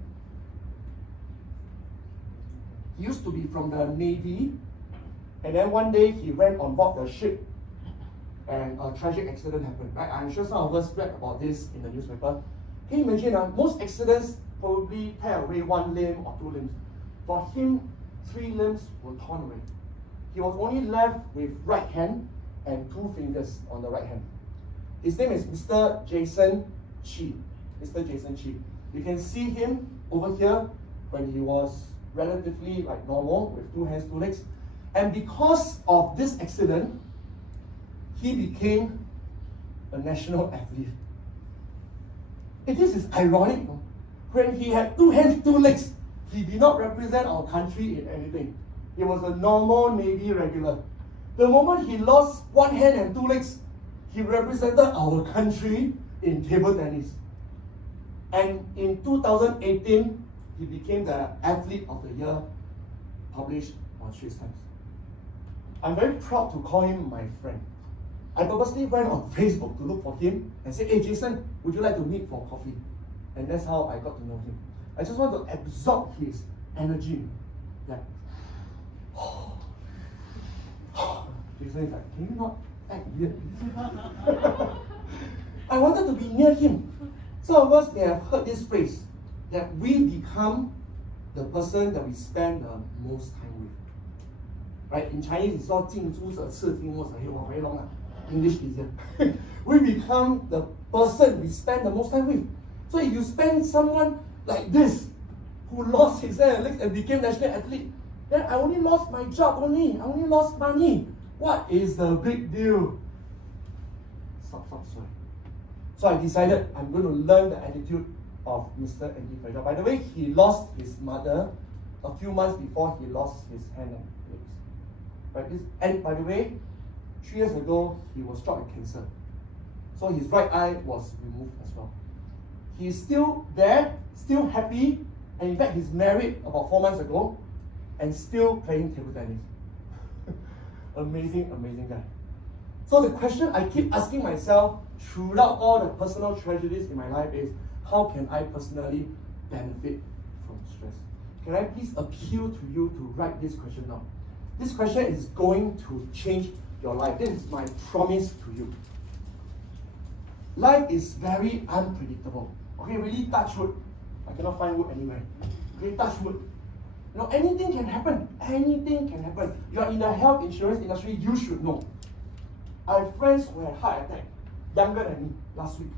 He used to be from the Navy, and then one day he went on board the ship, and a tragic accident happened. Right? I'm sure some of us read about this in the newspaper. Can you imagine? Most accidents probably tear away 1 limb or 2 limbs. For him, 3 limbs were torn away. He was only left with right hand and 2 fingers on the right hand. His name is Mr. Jason Chi. Mr. Jason Chi. You can see him over here when he was relatively like normal with 2 hands, 2 legs. And because of this accident, he became a national athlete. And this is ironic. No? When he had 2 hands, 2 legs, he did not represent our country in anything. He was a normal Navy regular. The moment he lost 1 hand and 2 legs, he represented our country in table tennis. And in 2018, he became the Athlete of the Year, published on Straits Times. I'm very proud to call him my friend. I purposely went on Facebook to look for him and say, hey Jason, would you like to meet for coffee? And that's how I got to know him. I just want to absorb his energy. Yeah. Jason is like, can you not act weird? I wanted to be near him. Some of us may have heard this phrase, that we become the person that we spend the most time with. Right? In Chinese, it's called 近朱者赤，近墨者黑. Very long. English easier. We become the person we spend the most time with. So if you spend someone like this, who lost his hand and legs and became national athlete, then I only lost my job only. I only lost money. What is the big deal? Stop. So I decided I'm going to learn the attitude of Mr. Antifragile. By the way, he lost his mother a few months before he lost his hand and legs. Right? And by the way, 3 years ago, he was struck with cancer. So his right eye was removed as well. He's still there, still happy, and in fact, he's married about 4 months ago, and still playing table tennis. Amazing guy. So the question I keep asking myself throughout all the personal tragedies in my life is, how can I personally benefit from stress? Can I please appeal to you to write this question down? This question is going to change your life. This is my promise to you. Life is very unpredictable. Okay, really touch wood. I cannot find wood anywhere. Okay, touch wood. You know, anything can happen. Anything can happen. You are in the health insurance industry, you should know. I have friends who had heart attack, younger than me, last week.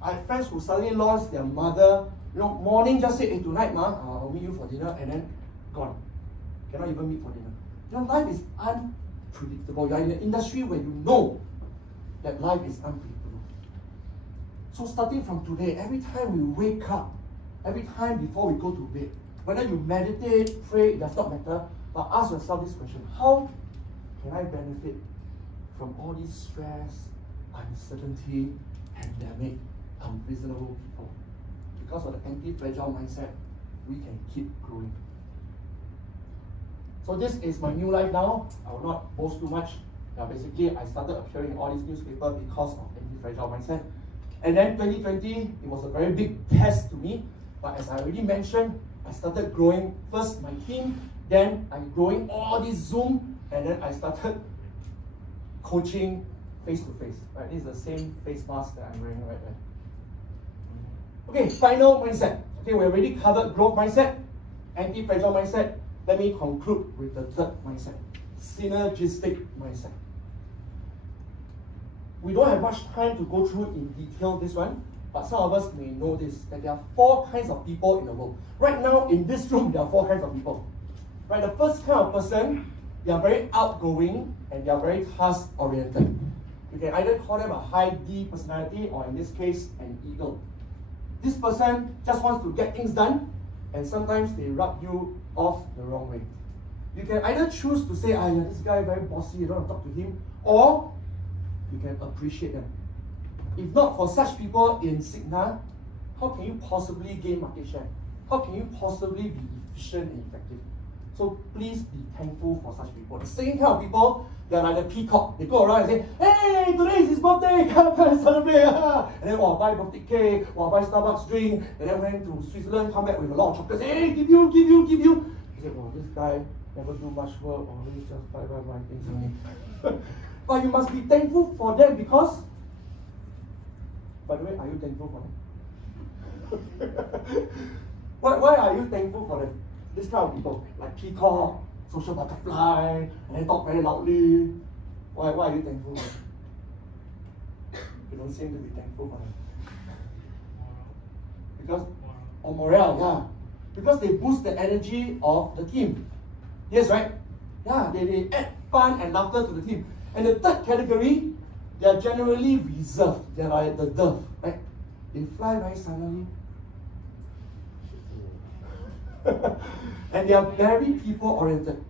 I have friends who suddenly lost their mother. You know, morning just say, hey, tonight, ma, I'll meet you for dinner, and then gone. Cannot even meet for dinner. You know, life is unpredictable. You are in an industry where you know that life is unpredictable. So starting from today, every time we wake up, every time before we go to bed, whether you meditate, pray, it does not matter, but ask yourself this question: how can I benefit from all this stress, uncertainty, pandemic, unreasonable people? Because of the anti-fragile mindset, we can keep growing. So this is my new life now. I will not boast too much. Basically, I started appearing in all these newspapers because of anti-fragile mindset. And then 2020, it was a very big test to me. But as I already mentioned, I started growing first my team, then I'm growing all this Zoom, and then I started coaching face-to-face. Right? This is the same face mask that I'm wearing right now. Okay, final mindset. Okay, we already covered growth mindset, anti-fragile mindset. Let me conclude with the third mindset, synergistic mindset. We don't have much time to go through in detail this one, but some of us may know this, that there are 4 kinds of people in the world. Right now, in this room, there are 4 kinds of people. Right, the first kind of person, they are very outgoing and they are very task-oriented. You can either call them a high D personality or in this case, an eagle. This person just wants to get things done and sometimes they rub you off the wrong way. You can either choose to say, yeah, this guy very bossy, you don't want to talk to him, or you can appreciate them. If not for such people in Signa, how can you possibly gain market share? How can you possibly be efficient and effective? So please be thankful for such people. The second kind of people, they're like the peacock. They go around and say, hey, today is his birthday, come and celebrate. And then buy birthday cake, buy Starbucks drink, and then went to Switzerland, come back with a lot of chocolates. Hey, give you. You say, this guy never do much work, always just buy things only. But you must be thankful for them because, by the way, are you thankful for them? Why are you thankful for them? This kind of people, like peacock, social butterfly, and they talk very loudly. Why are you thankful for them? You don't seem to be thankful for them. Because, or morale, yeah. Because they boost the energy of the team. Yes, right? Yeah, they add fun and laughter to the team. And the third category, they are generally reserved. They are like the dove, right? They fly very silently. And they are very people-oriented.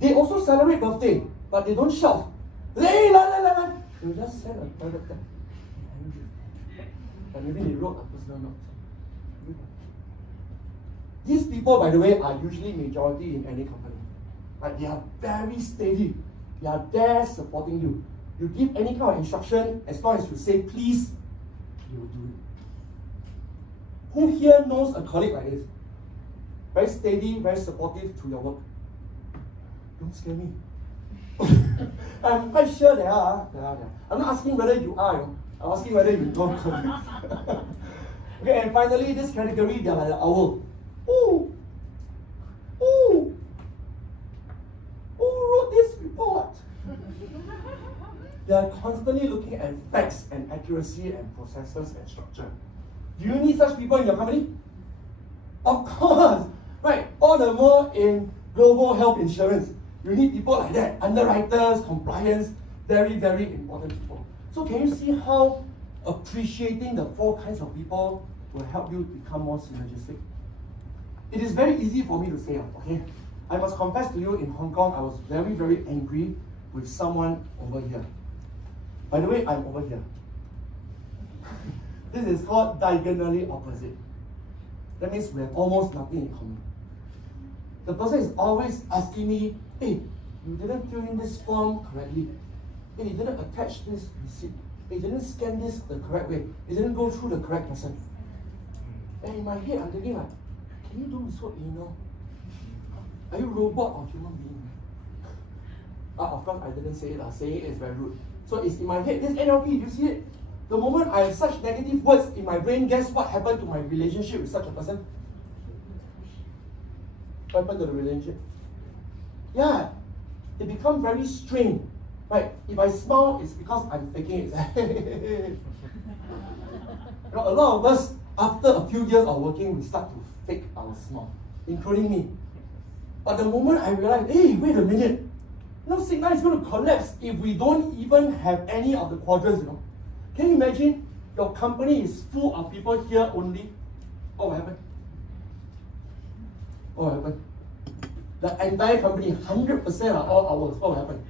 They also celebrate birthday, but they don't shout. Hey, la. They just send a private text. And maybe they wrote a personal note. These people, by the way, are usually majority in any company. Right? They are very steady. They are there supporting you. You give any kind of instruction, as long as you say please, you will do it. Who here knows a colleague like this? Very steady, very supportive to your work. Don't scare me. I'm quite sure there are. I'm not asking whether you are. I'm asking whether you know colleagues. Okay, and finally, this category, they are like the owl. Who wrote this report? They are constantly looking at facts and accuracy and processes and structure. Do you need such people in your company? Of course. Right, all the more in global health insurance. You need people like that, underwriters, compliance, very, very important people. So can you see how appreciating the 4 kinds of people will help you become more synergistic? It is very easy for me to say, okay? I must confess to you, in Hong Kong, I was very, very angry with someone over here. By the way, I'm over here. This is called diagonally opposite. That means we have almost nothing in common. The person is always asking me, hey, you didn't fill in this form correctly. Hey, you didn't attach this receipt. Hey, you didn't scan this the correct way. You didn't go through the correct person. And in my head, I'm thinking like, can you do so anal? Are you robot or human being? Of course, I didn't say it. Saying it is very rude. So it's in my head. This NLP, you see it? The moment I have such negative words in my brain, guess what happened to my relationship with such a person? What happened to the relationship? Yeah, it becomes very strained. Right? If I smile, it's because I'm faking it. A lot of us, after a few years of working, we start to fake our smile, including me. But the moment I realize, hey, wait a minute, Signa is going to collapse if we don't even have any of the quadrants, Can you imagine your company is full of people here only? What will happen? What will happen? The entire company, 100% are all ours. What will happen?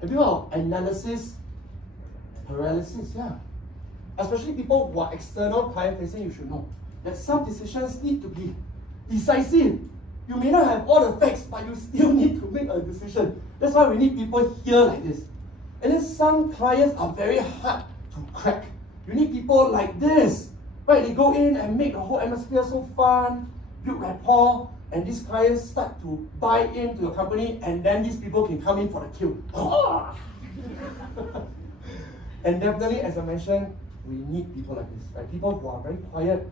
Have you heard of analysis paralysis? Yeah. Especially people who are external client facing, you should know. that some decisions need to be decisive. You may not have all the facts, but you still need to make a decision. That's why we need people here like this. And then some clients are very hard to crack. You need people like this, right? They go in and make the whole atmosphere so fun, build rapport, and these clients start to buy into your company, and then these people can come in for the kill. And definitely, as I mentioned, we need people like this, right? People who are very quiet,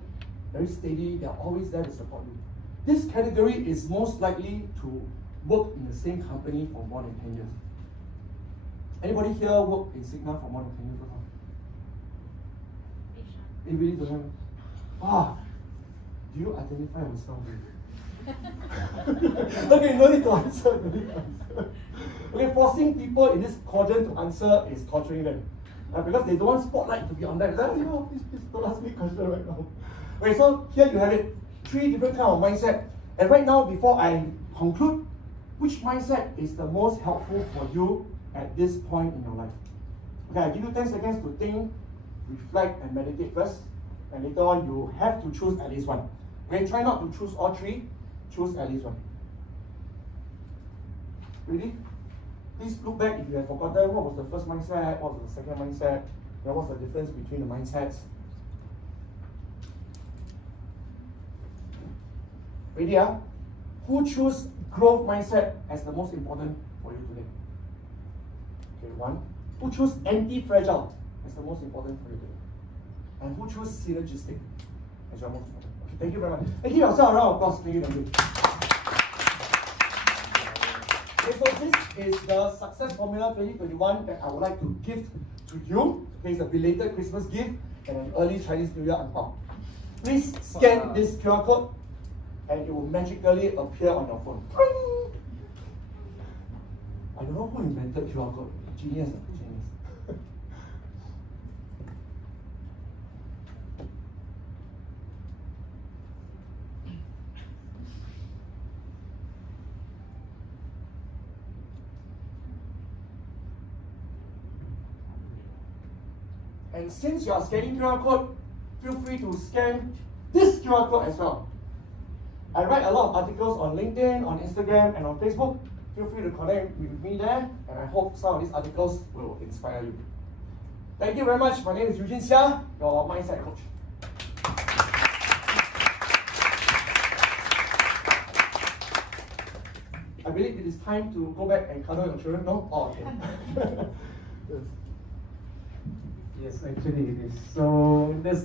very steady, they are always there to support you. This category is most likely to work in the same company for more than 10 years. Anybody here work in Sigma for more than 10 years before? You really don't have? Ah, do you identify yourself with? Okay, no need to answer, no need to answer. Okay, forcing people in this quadrant to answer is torturing them. Because they don't want spotlight to be on them. Like, oh, please don't ask me a question right now. Okay, so here you have it. 3 different kind of mindset. And right now, before I conclude, which mindset is the most helpful for you at this point in your life? Okay, I give you 10 seconds to think, reflect, and meditate first. And later on, you have to choose at least one. Okay, try not to choose all 3. Choose at least one. Ready? Please look back if you have forgotten what was the first mindset, what was the second mindset, and what's the difference between the mindsets. Ready? Who chose growth mindset as the most important for you today? Okay, 1. Who chose anti-fragile as the most important for you today? And who chose synergistic as your most important? Okay, thank you very much. And give yourself a round of applause. Thank you, thank you. Okay, so this is the success formula 2021 that I would like to gift to you. Okay, it's a belated Christmas gift and an early Chinese New Year angpao. Please scan this QR code and it will magically appear on your phone. I don't know who invented QR code. Genius, genius. And since you are scanning QR code, feel free to scan this QR code as well. I write a lot of articles on LinkedIn, on Instagram, and on Facebook. Feel free to connect with me there, and I hope some of these articles will inspire you. Thank you very much. My name is Eugene Xia, your mindset coach. I believe it is time to go back and cuddle your children, no? Oh, okay. Yes, actually it is. So that's the